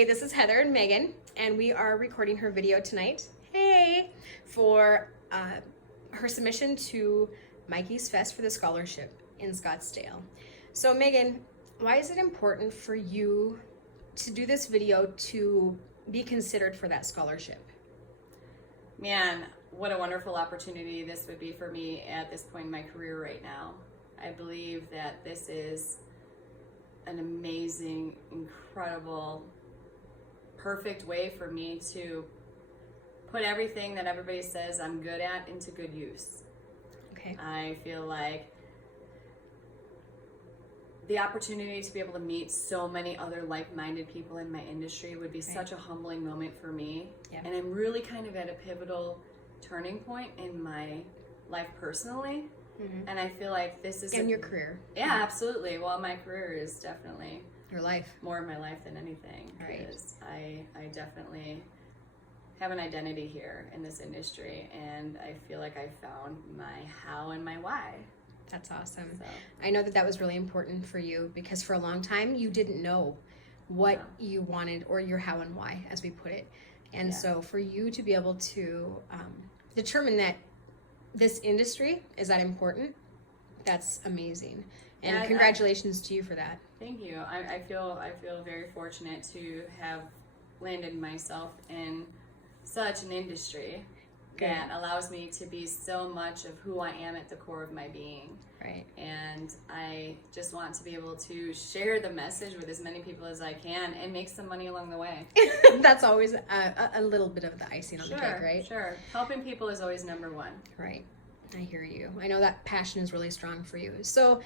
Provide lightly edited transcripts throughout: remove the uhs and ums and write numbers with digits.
Hey, this is Heather and Megan, and we are recording her video tonight. Hey, for her submission to Mikey's Fest for the scholarship in Scottsdale. So Megan, why is it important for you to do this video to be considered for that scholarship? Man, what a wonderful opportunity this would be for me at this point in my career right now. I believe that this is an amazing, incredible, perfect way for me to put everything that everybody says I'm good at into good use. Okay. I feel like the opportunity to be able to meet so many other like-minded people in my industry would be such a humbling moment for me. Yeah. And I'm really kind of at a pivotal turning point in my life personally. Mm-hmm. And I feel like this is in your career. Yeah, absolutely. Well, my career is definitely Your life. more of my life than anything. Right. Because I definitely have an identity here in this industry, and I feel like I found my how and my why. That's awesome. So. I know that was really important for you because for a long time you didn't know what you wanted or your how and why, as we put it. And so for you to be able to determine that this industry is that important, that's amazing. And congratulations to you for that. Thank you. I feel very fortunate to have landed myself in such an industry that allows me to be so much of who I am at the core of my being. Right. And I just want to be able to share the message with as many people as I can and make some money along the way. That's always a little bit of the icing on the cake, right? Sure. Helping people is always number one. Right. I hear you. I know that passion is really strong for you. So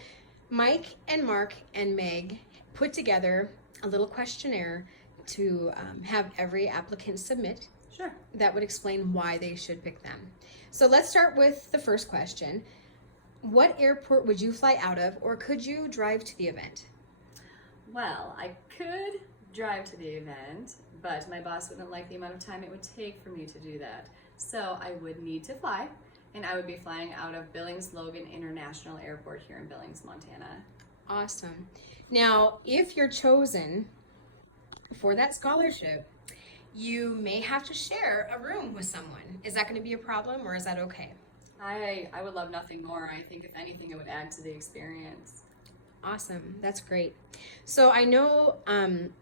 Mike and Mark and Meg put together a little questionnaire to have every applicant submit. Sure. That would explain why they should pick them. So let's start with the first question. What airport would you fly out of, or could you drive to the event? Well, I could drive to the event, but my boss wouldn't like the amount of time it would take for me to do that. So I would need to fly, and I would be flying out of Billings-Logan International Airport here in Billings, Montana. Awesome. Now, if you're chosen for that scholarship, you may have to share a room with someone. Is that going to be a problem, or is that okay? I would love nothing more. I think if anything, it would add to the experience. Awesome. That's great. So I know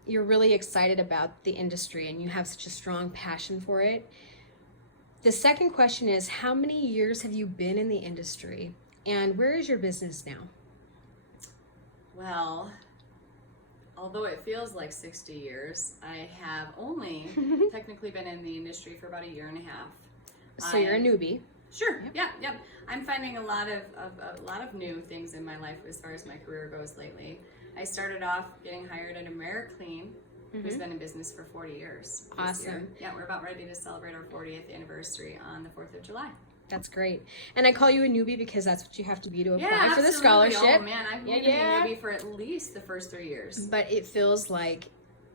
you're really excited about the industry and you have such a strong passion for it. The second question is, how many years have you been in the industry, and where is your business now? Well, although it feels like 60 years, I have only technically been in the industry for about a year and a half. So you're a newbie. Sure. Yep. I'm finding a lot of new things in my life as far as my career goes lately. I started off getting hired at AmeriClean, who's been in business for 40 years. Awesome. Yeah, we're about ready to celebrate our 40th anniversary on the 4th of July. That's great. And I call you a newbie because that's what you have to be to apply for absolutely. the scholarship. Oh man, I've been a newbie for at least the first 3 years. But it feels like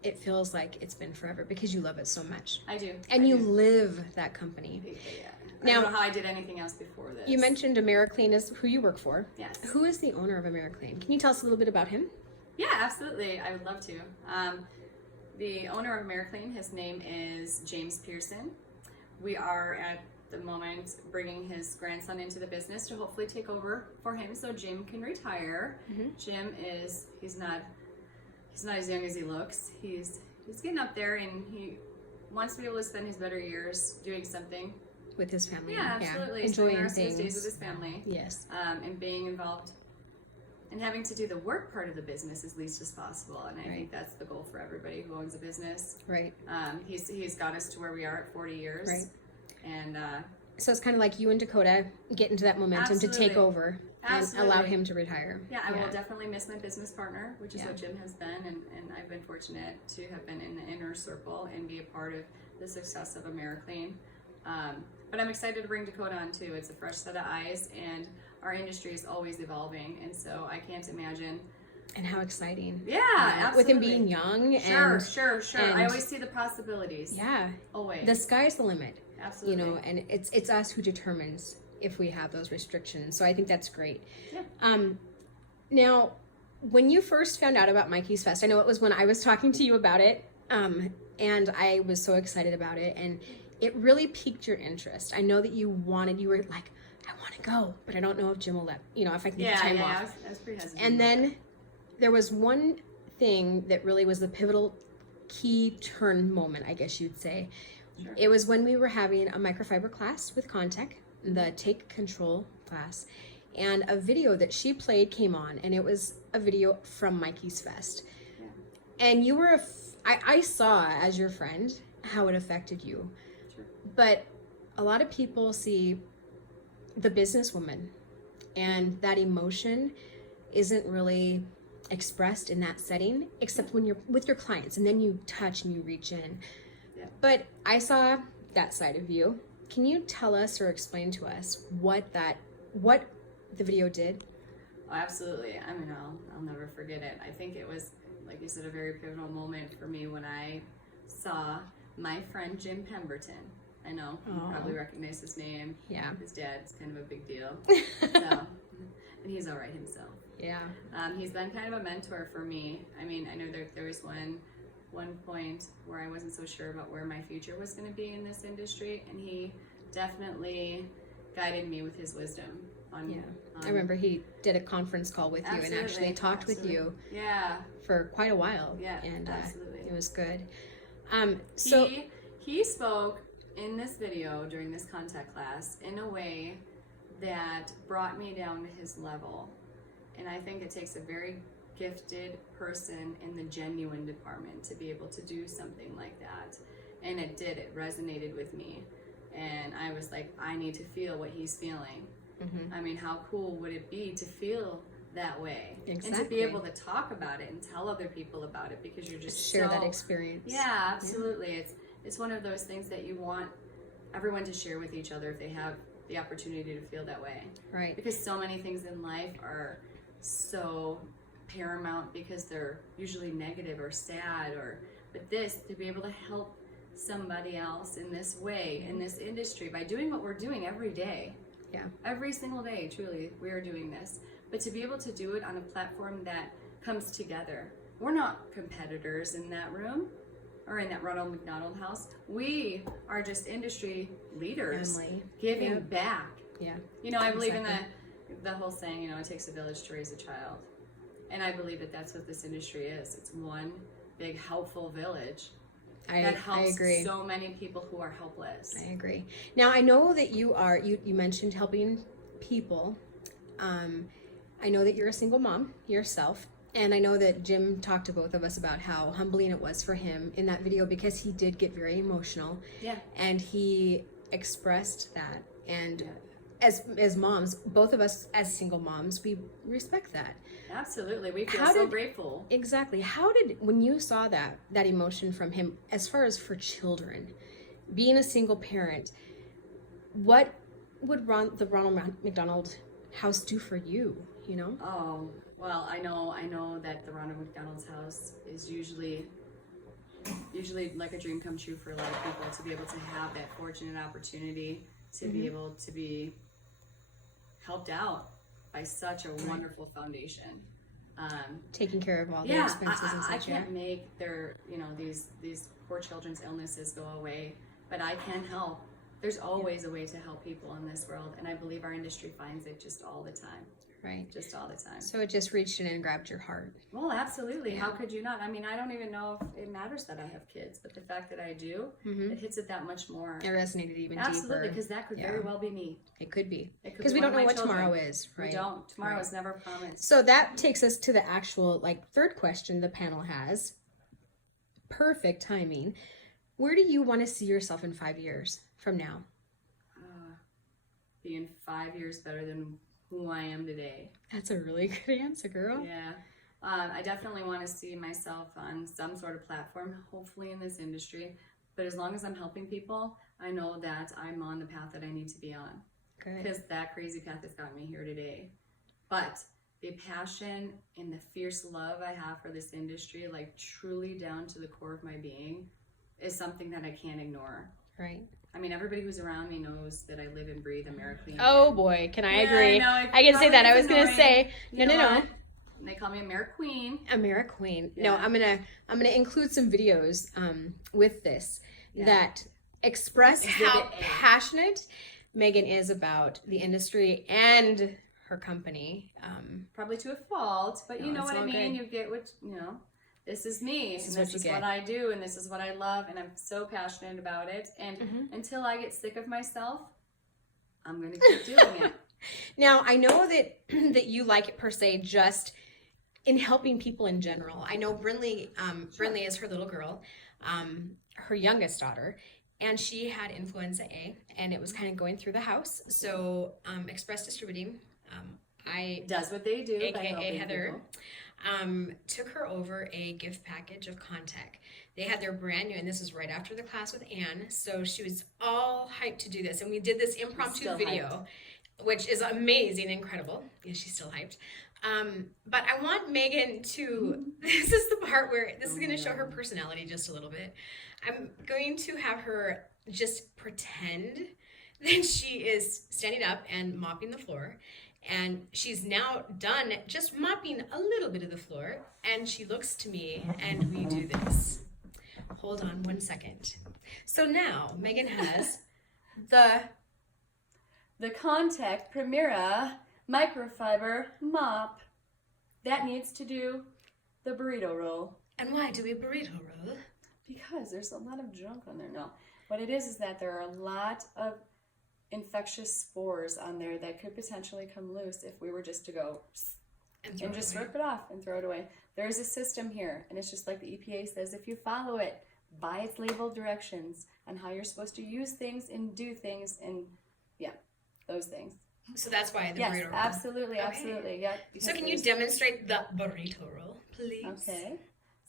it's been forever because you love it so much. I do. And you live that company. Yeah. Now, I don't know how I did anything else before this. You mentioned AmeriClean is who you work for. Yes. Who is the owner of AmeriClean? Can you tell us a little bit about him? Yeah, absolutely. I would love to. The owner of AmeriClean, his name is James Pearson. We are at the moment bringing his grandson into the business to hopefully take over for him so Jim can retire. Jim he's not as young as he looks. He's getting up there, and he wants to be able to spend his better years doing something with his family. Yeah, absolutely. Enjoying the rest things. of his days with his family. Yes. And being involved and having to do the work part of the business as least as possible. And I think that's the goal for everybody who owns a business. Right. He's got us to where we are at 40 years. Right. And so it's kind of like you and Dakota get into that momentum to take over and allow him to retire. Yeah, I will definitely miss my business partner, which is what Jim has been, and I've been fortunate to have been in the inner circle and be a part of the success of AmeriClean. But I'm excited to bring Dakota on too. It's a fresh set of eyes, and our industry is always evolving, and so I can't imagine. And how exciting. Yeah, absolutely. With him being young. Sure. I always see the possibilities. Yeah. Always. The sky's the limit. Absolutely. You know, and it's us who determines if we have those restrictions. So I think that's great. Yeah. Now, when you first found out about Mikey's Fest, I know it was when I was talking to you about it, And I was so excited about it, and it really piqued your interest. I know that you were like, I want to go, but I don't know if Jim will let, if I can get time off. I was pretty hesitant. And then there was one thing that really was the pivotal key turn moment, I guess you'd say. Sure. It was when we were having a microfiber class with Contech, the Take Control class, and a video that she played came on, and it was a video from Mikey's Fest. Yeah. And you were, I saw as your friend how it affected you. Sure. But a lot of people see the businesswoman, and that emotion isn't really expressed in that setting, except when you're with your clients, and then you touch and you reach in. Yeah. But I saw that side of you. Can you tell us or explain to us what the video did? Oh, absolutely. I mean, I'll never forget it. I think it was, like you said, a very pivotal moment for me when I saw my friend Jim Pemberton. I know you probably recognize his name. Yeah. His dad's kind of a big deal. And he's all right himself. Yeah. He's been kind of a mentor for me. I mean, I know there was one point where I wasn't so sure about where my future was going to be in this industry, and he definitely guided me with his wisdom. I remember he did a conference call with you and actually talked with you for quite a while. Yeah, and absolutely. It was good. So he spoke in this video during this Contech class in a way that brought me down to his level. And I think it takes a very gifted person in the genuine department to be able to do something like that. And it did. It resonated with me. And I was like, I need to feel what he's feeling. Mm-hmm. I mean, how cool would it be to feel that way? Exactly. And to be able to talk about it and tell other people about it, because you're just share that experience. Yeah, absolutely. Yeah. It's one of those things that you want everyone to share with each other if they have the opportunity to feel that way. Right. Because so many things in life are so paramount because they're usually negative or sad, but this, to be able to help somebody else in this way, in this industry, by doing what we're doing every day. Yeah. Every single day, truly, we are doing this. But to be able to do it on a platform that comes together. We're not competitors in that room or in that Ronald McDonald House. We are just industry leaders giving back. Yeah. I believe in the whole saying, it takes a village to raise a child. And I believe that that's what this industry is. It's one big helpful village that helps so many people who are helpless. I agree. Now, I know that you mentioned helping people. I know that you're a single mom yourself. And I know that Jim talked to both of us about how humbling it was for him in that video, because he did get very emotional. Yeah. And he expressed that. And as moms, both of us as single moms, we respect that. Absolutely. We feel so grateful. Exactly. When you saw that emotion from him, as far as for children, being a single parent, what would the Ronald McDonald House do for you, Oh, well, I know that the Ronald McDonald's House is usually like a dream come true for a lot of people, to be able to have that fortunate opportunity to be able to be helped out by such a wonderful foundation. Taking care of all their expenses and such. I can't make their, these poor children's illnesses go away, but I can help. There's always a way to help people in this world, and I believe our industry finds it just all the time. Right. Just all the time. So it just reached in and grabbed your heart. Well, absolutely. Yeah. How could you not? I mean, I don't even know if it matters that I have kids, but the fact that I do, it hits it that much more. It resonated even deeper. Absolutely, because that could very well be me. It could be. Because we don't know what tomorrow is, right? We don't. Tomorrow is never promised. So that takes us to the actual, third question the panel has. Perfect timing. Where do you want to see yourself in 5 years from now? Be in 5 years better than who I am today. That's a really good answer, girl. Yeah. I definitely want to see myself on some sort of platform, hopefully in this industry. But as long as I'm helping people, I know that I'm on the path that I need to be on. Good. Because that crazy path has gotten me here today. But the passion and the fierce love I have for this industry, truly down to the core of my being, is something that I can't ignore. Right. I mean, everybody who's around me knows that I live and breathe American. Oh boy, can I agree? I can say that. I was going to say, no. They call me AmeriQueen. AmeriQueen. Yeah. No, I'm gonna include some videos with this that express how passionate Megan is about the industry and her company. Probably to a fault, but you know what I mean. Good. You get what you know. This is me, This and is this is what I do, and this is what I love, and I'm so passionate about it. And until I get sick of myself, I'm gonna keep doing it. Now, I know that that you like it per se just in helping people in general. I know Brinley is her little girl, her youngest daughter, and she had influenza A, and it was kind of going through the house. So Express Distributing, Does what they do, aka Heather, took her over a gift package of Contact. They had their brand new, and this was right after the class with Anne, so she was all hyped to do this, and we did this impromptu video, which is amazing, incredible. Yeah, she's still hyped. But I want Megan to, this is the part where this is going to show her personality just a little bit. I'm going to have her just pretend that she is standing up and mopping the floor. And she's now done just mopping a little bit of the floor. And she looks to me and we do this. Hold on 1 second. So now Megan has the Contact Primera microfiber mop that needs to do the burrito roll. And why do we burrito roll? Because there's a lot of junk on there. No, what it is that there are a lot of infectious spores on there that could potentially come loose if we were just to go and just rip it off and throw it away. There's a system here, and it's just like the EPA says, if you follow it by its labeled directions on how you're supposed to use things and do things, and yeah, those things. So that's why the burrito roll. Absolutely, absolutely. Yeah. So can you demonstrate the burrito roll, please? Okay.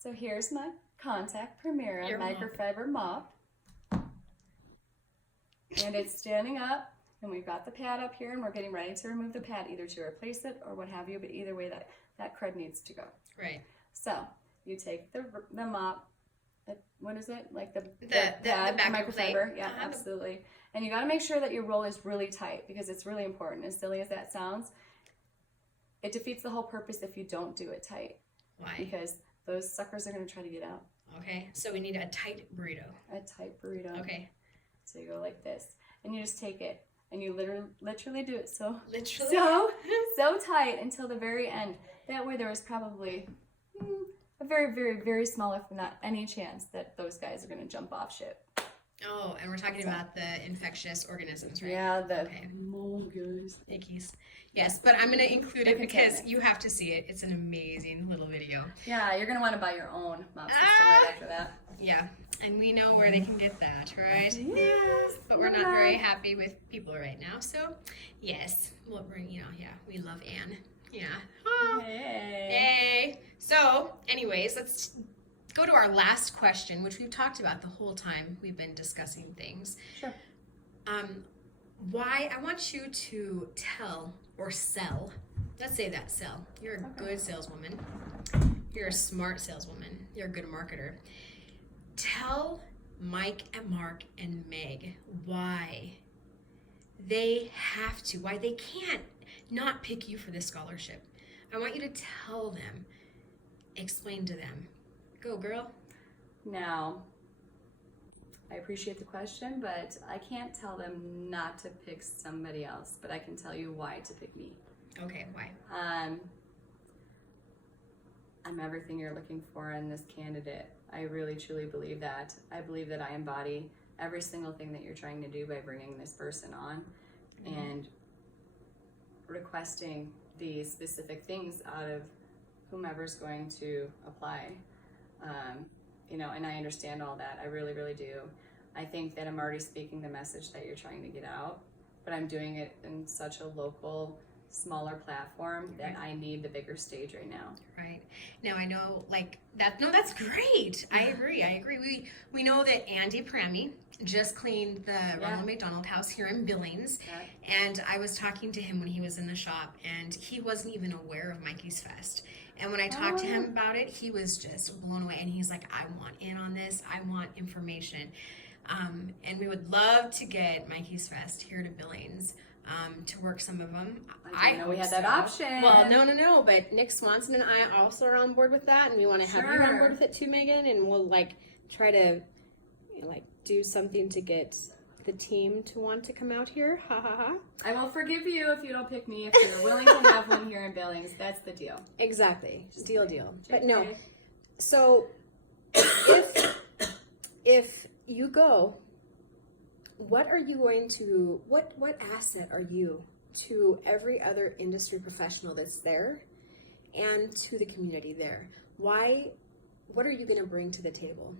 So here's my Contact Primera microfiber mop. And it's standing up, and we've got the pad up here, and we're getting ready to remove the pad, either to replace it or what have you, but either way that crud needs to go. Right. So you take the mop, what is it? Like the back microfiber. Yeah, absolutely. And you got to make sure that your roll is really tight, because it's really important. As silly as that sounds, it defeats the whole purpose if you don't do it tight. Why? Because those suckers are going to try to get out. Okay, so we need a tight burrito. A tight burrito. Okay. So you go like this, and you just take it, and you literally do it so tight until the very end. That way there was probably a very, very, very small, if not any chance, that those guys are going to jump off ship. Oh, and we're talking about the infectious organisms, right? Yeah, the mold guys. Ickies. Yes, but I'm going to include it because you have to see it. It's an amazing little video. Yeah, you're going to want to buy your own mop system right after that. Yeah, and we know where they can get that, right? Yes. But we're not very happy with people right now, so yes, we'll bring, we love Anne. Yeah. Oh. Hey. So, anyways, let's go to our last question, which we've talked about the whole time we've been discussing things. Sure. Why, I want you to tell or sell, let's say that sell. You're a good saleswoman. You're a smart saleswoman. You're a good marketer. Tell Mike and Mark and Meg why they have to, why they can't not pick you for this scholarship. I want you to tell them, explain to them. Go, girl. Now, I appreciate the question, but I can't tell them not to pick somebody else, but I can tell you why to pick me. Okay, why? I'm everything you're looking for in this candidate. I really, truly believe that. I believe that I embody every single thing that you're trying to do by bringing this person on and requesting these specific things out of whomever's going to apply. And I understand all that. I really, really do. I think that I'm already speaking the message that you're trying to get out, but I'm doing it in such a local, smaller platform that I need the bigger stage right now. Right. Now I know that's great. I agree. We know that Andy Prammy just cleaned the Ronald McDonald House here in Billings. Yeah. And I was talking to him when he was in the shop, and he wasn't even aware of Mikey's Fest. And when I talked to him about it, he was just blown away. And he's like, I want in on this. I want information. And we would love to get Mikey's Fest here to Billings. to work some of them. I know we had that option. Well, no, but Nick Swanson and I also are on board with that, and we want to have you on board with it too, Megan, and we'll like try to do something to get the team to want to come out here. Ha ha ha. I will forgive you if you don't pick me. If you're willing to have one here in Billings, that's the deal. Exactly. Deal. But no. So if you go, what are you going to, what asset are you to every other industry professional that's there and to the community there? What are you going to bring to the table?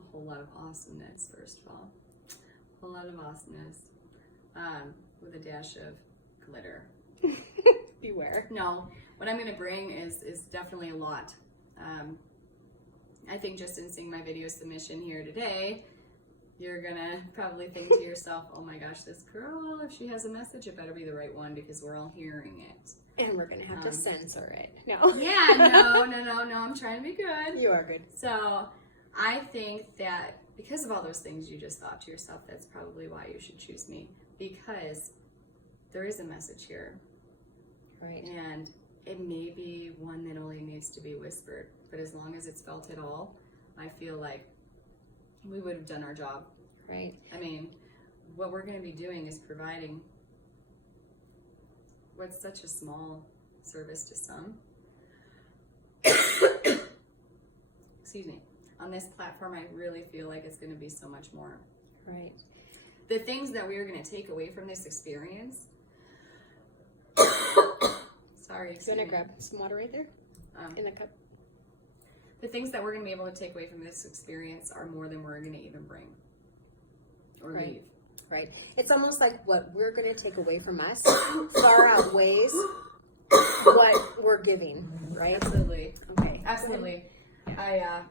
A whole lot of awesomeness, first of all. A whole lot of awesomeness. With a dash of glitter. Beware. No, what I'm going to bring is definitely a lot. I think just in seeing my video submission here today, you're gonna probably think to yourself, oh my gosh, this girl, if she has a message, it better be the right one because we're all hearing it. And we're gonna have to censor it. No. Yeah, no, I'm trying to be good. You are good. So I think that because of all those things you just thought to yourself, that's probably why you should choose me, because there is a message here. Right. And it may be one that only needs to be whispered, but as long as it's felt at all, I feel like we would have done our job. Right. I mean, what we're going to be doing is providing what's such a small service to some. Excuse me. On this platform, I really feel like it's going to be so much more. Right. The things that we are going to take away from this experience. Sorry, excuse me. You want to grab some water right there in the cup? The things that we're going to be able to take away from this experience are more than we're going to even bring or leave. Right. It's almost like what we're going to take away from us far outweighs what we're giving, right? Absolutely. Okay. Absolutely. Yeah.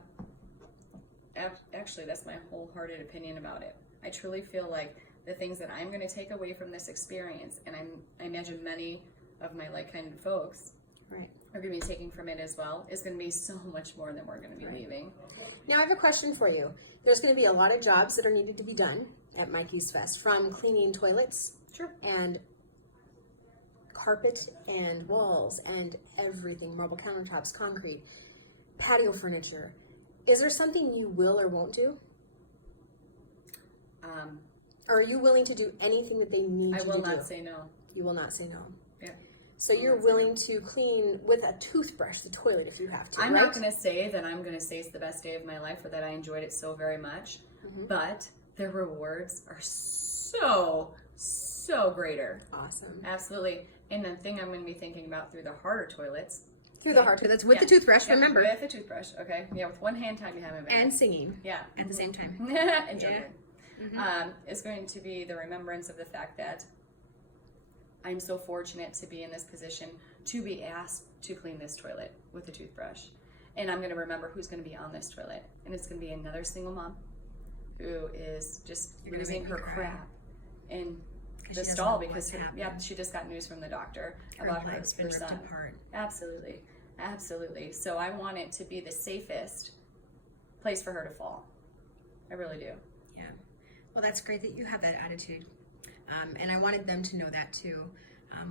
Actually, that's my wholehearted opinion about it. I truly feel like the things that I'm going to take away from this experience, and I imagine many of my like-minded folks are going to be taking from it as well, is going to be so much more than we're going to be leaving. Now, I have a question for you. There's going to be a lot of jobs that are needed to be done at Mikey's Fest, from cleaning toilets and carpet and walls and everything, marble countertops, concrete, patio furniture. Is there something you will or won't do? Or are you willing to do anything that they need you to do? I will not say no. You will not say no. Yeah. So you're willing to clean with a toothbrush the toilet if you have to, I'm not going to say that I'm going to say it's the best day of my life or that I enjoyed it so very much, but the rewards are so greater. Awesome. Absolutely. And the thing I'm going to be thinking about through the harder toilets. Through the hard toilets with the toothbrush, remember. With the toothbrush, okay. Yeah, with one hand tied behind my back. And singing. Yeah. At the same time. And joking. Is going to be the remembrance of the fact that I'm so fortunate to be in this position to be asked to clean this toilet with a toothbrush. And I'm going to remember who's going to be on this toilet. And it's going to be another single mom who is just losing her crap in the stall because she just got news from the doctor about her son. Absolutely. Absolutely. So I want it to be the safest place for her to fall. I really do. Yeah. Well, that's great that you have that attitude. And I wanted them to know that too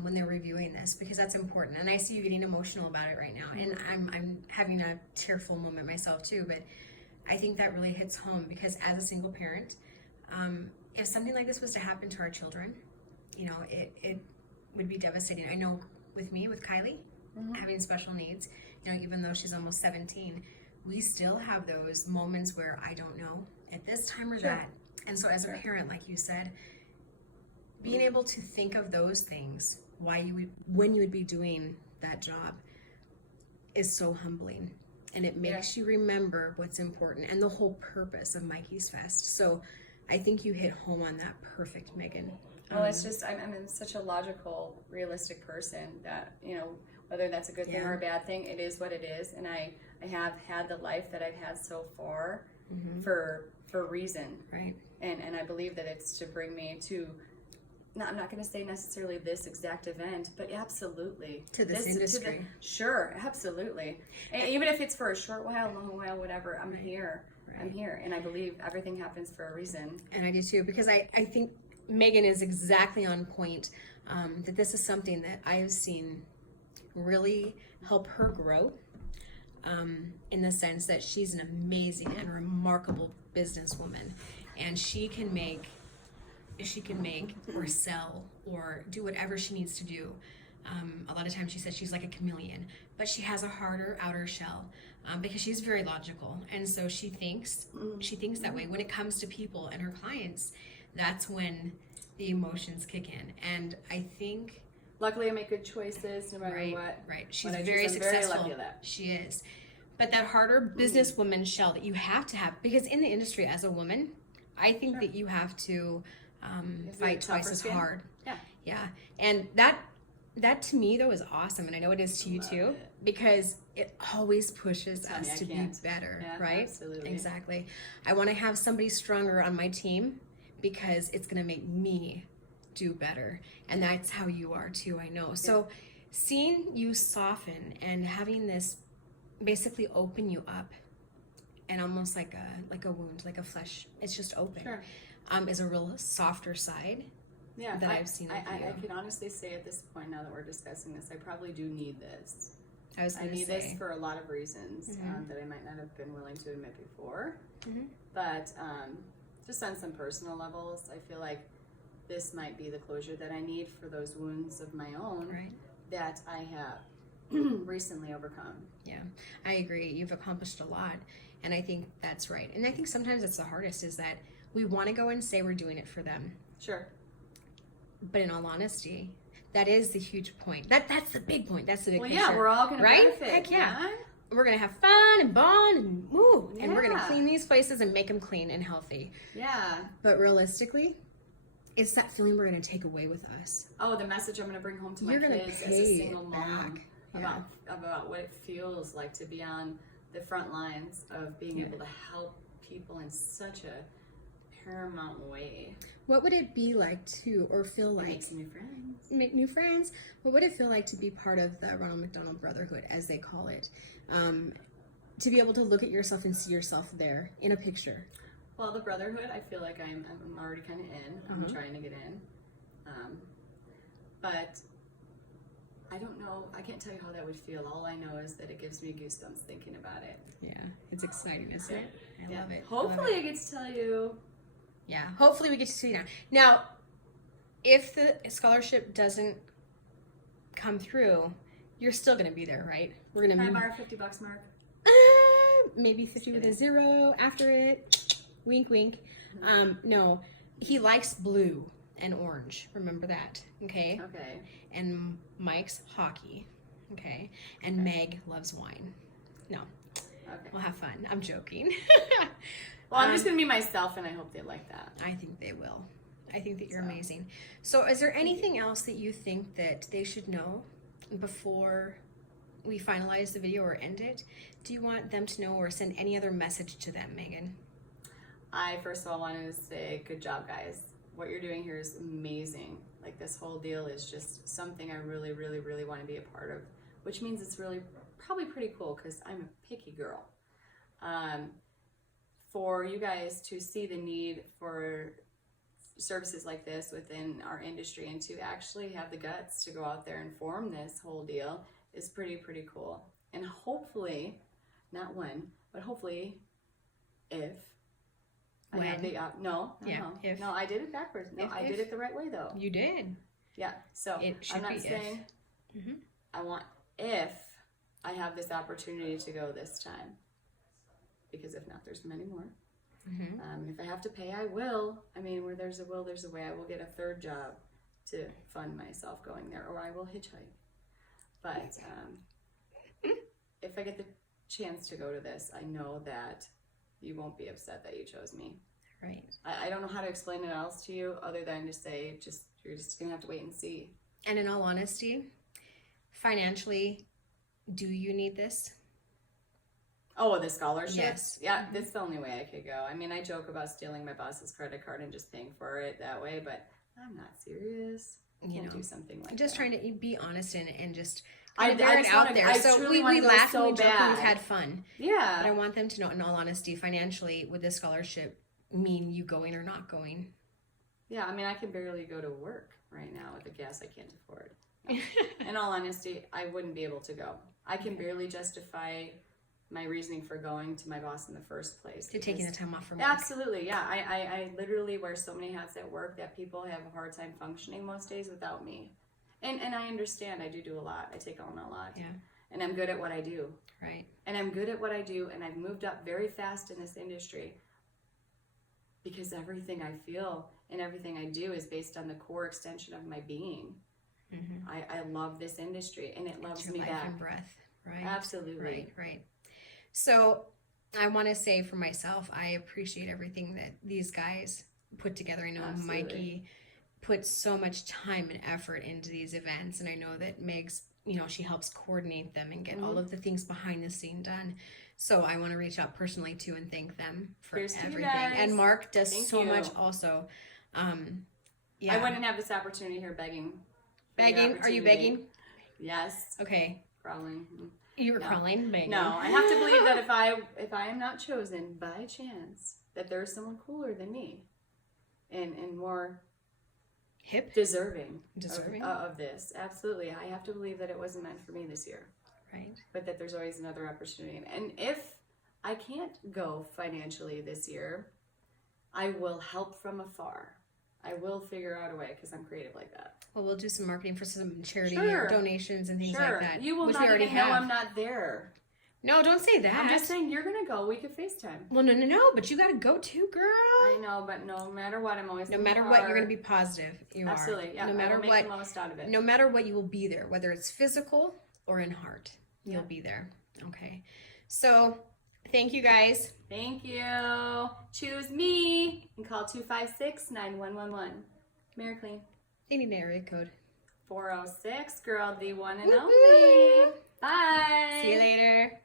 when they're reviewing this, because that's important. And I see you getting emotional about it right now. And I'm having a tearful moment myself too, but I think that really hits home because as a single parent, if something like this was to happen to our children, you know, it would be devastating. I know with me, with Kylie, having special needs, you know, even though she's almost 17, we still have those moments where I don't know at this time or that. And so as a parent, like you said, being able to think of those things when you would be doing that job is so humbling. And it makes you remember what's important and the whole purpose of Mikey's Fest. So I think you hit home on that perfect, Megan. Well, it's just, I'm such a logical, realistic person that, you know, whether that's a good thing or a bad thing, it is what it is. And I have had the life that I've had so far for a reason. Right. And I believe that it's to bring me to, I'm not going to say necessarily this exact event, but absolutely. To this industry. Sure, absolutely. And even if it's for a short while, long while, whatever, I'm here. Right. I'm here. And I believe everything happens for a reason. And I do too, because I think Megan is exactly on point. That this is something that I have seen really help her grow, in the sense that she's an amazing and remarkable businesswoman, and she can make or sell or do whatever she needs to do. A lot of times she says she's like a chameleon, but she has a harder outer shell, because she's very logical, and so she thinks that way. When it comes to people and her clients, that's when the emotions kick in, and I think. Luckily, I make good choices no matter what. Right. She's very successful. Very lucky at that. She is. But that harder businesswoman shell that you have to have, because in the industry as a woman, I think that you have to fight twice as hard. Yeah. Yeah. And that to me though is awesome, and I know it is to you too, because it always pushes us to be better, right? Absolutely. Exactly. I want to have somebody stronger on my team because it's going to make me do better, and that's how you are too, I know. So seeing you soften and having this basically open you up, and almost like a wound, like a flesh, it's just open. Sure. Is a real softer side that I've seen with you. I can honestly say at this point, now that we're discussing this, I probably do need this. I need this for a lot of reasons that I might not have been willing to admit before. But just on some personal levels, I feel like this might be the closure that I need for those wounds of my own that I have recently overcome. Yeah, I agree. You've accomplished a lot, and I think that's right. And I think sometimes it's the hardest, is that we want to go and say we're doing it for them. Sure. But in all honesty, that is the huge point. That's the big point. That's the big picture. Yeah, we're all going to benefit. Heck yeah. We're going to have fun and bond and move. And we're going to clean these places and make them clean and healthy. Yeah. But realistically, it's that feeling we're going to take away with us. Oh, the message I'm going to bring home to my kids as a single mom about what it feels like to be on the front lines of being able to help people in such a paramount way. What would it be like to, or feel like, make some new friends? Make new friends. What would it feel like to be part of the Ronald McDonald Brotherhood, as they call it? To be able to look at yourself and see yourself there in a picture. Well, the Brotherhood, I feel like I'm already kind of in. I'm trying to get in. But I don't know. I can't tell you how that would feel. All I know is that it gives me goosebumps thinking about it. Yeah, it's exciting, isn't it? I love it. Hopefully I get to tell you. Yeah, hopefully we get to see you now. Now, if the scholarship doesn't come through, you're still going to be there, right? We're going to $5 $50 mark. Maybe 50 with a zero after it. Wink, wink. No, he likes blue and orange. Remember that, okay? Okay. And Mike's hockey, okay? And Meg loves wine. No. Okay. We'll have fun. I'm joking. Well, I'm just going to be myself, and I hope they like that. I think they will. I think that you're amazing. So is there anything else that you think that they should know before we finalize the video or end it? Do you want them to know, or send any other message to them, Megan? I first of all wanted to say good job, guys. What you're doing here is amazing. Like, this whole deal is just something I really, really, really want to be a part of, which means it's really probably pretty cool because I'm a picky girl. For you guys to see the need for services like this within our industry and to actually have the guts to go out there and form this whole deal is pretty cool. And hopefully, not when, but hopefully if I have the no, I did it backwards. No, I did it the right way though. You did. Yeah. So I'm not saying I want if I have this opportunity to go this time. Because if not, there's many more. If I have to pay, I will. I mean, where there's a will, there's a way. I will get a third job to fund myself going there, or I will hitchhike. But if I get the chance to go to this, I know that you won't be upset that you chose me. Right. I don't know how to explain it else to you other than to say, you're just going to have to wait and see. And in all honesty, financially, do you need this? Oh, the scholarship? Yes. Yeah, that's the only way I could go. I mean, I joke about stealing my boss's credit card and just paying for it that way, but I'm not serious. I can't do something like that. Just trying to be honest and just bear it out there. So we laugh and we joke and we've had fun. Yeah. But I want them to know, in all honesty, financially, would this scholarship mean you going or not going? Yeah, I mean, I can barely go to work right now with the gas I can't afford. No. In all honesty, I wouldn't be able to go. I can barely justify my reasoning for going to my boss in the first place. To taking the time off from work. Absolutely, yeah. I literally wear so many hats at work that people have a hard time functioning most days without me. And I understand. I do a lot. I take on a lot. Yeah. And I'm good at what I do. Right. And I'm good at what I do, and I've moved up very fast in this industry because everything I feel and everything I do is based on the core extension of my being. Mm-hmm. I love this industry, and it loves me back. Life and breath, right? Absolutely. Right. So I want to say for myself, I appreciate everything that these guys put together. I know Absolutely. Mikey puts so much time and effort into these events, and I know that Meg's, she helps coordinate them and get all of the things behind the scene done. So I want to reach out personally too and thank them for everything. And Mark does so much also. Yeah. I wouldn't have this opportunity here begging. Begging? Are you begging? Yes. Okay. Crawling. You were crawling, begging. No, I have to believe that if I am not chosen by chance, that there's someone cooler than me, and more hip, deserving of this. Absolutely, I have to believe that it wasn't meant for me this year. Right. But that there's always another opportunity, and if I can't go financially this year, I will help from afar. I will figure out a way because I'm creative like that. Well, we'll do some marketing for some charity or donations and things like that. You will not even know I'm not there. No, don't say that. I'm just saying you're going to go. We could FaceTime. Well, no, but you got to go too, girl. I know, but no matter what, I'm always No matter what, you're going to be positive. You Absolutely, yeah. No matter what, make the most out of it. No matter what, you will be there, whether it's physical or in heart. You'll be there. Okay. So, thank you guys. Thank you. Choose me and call 256-9111. Mary Clean. They need an area code. 406, girl, the one and only. Bye. See you later.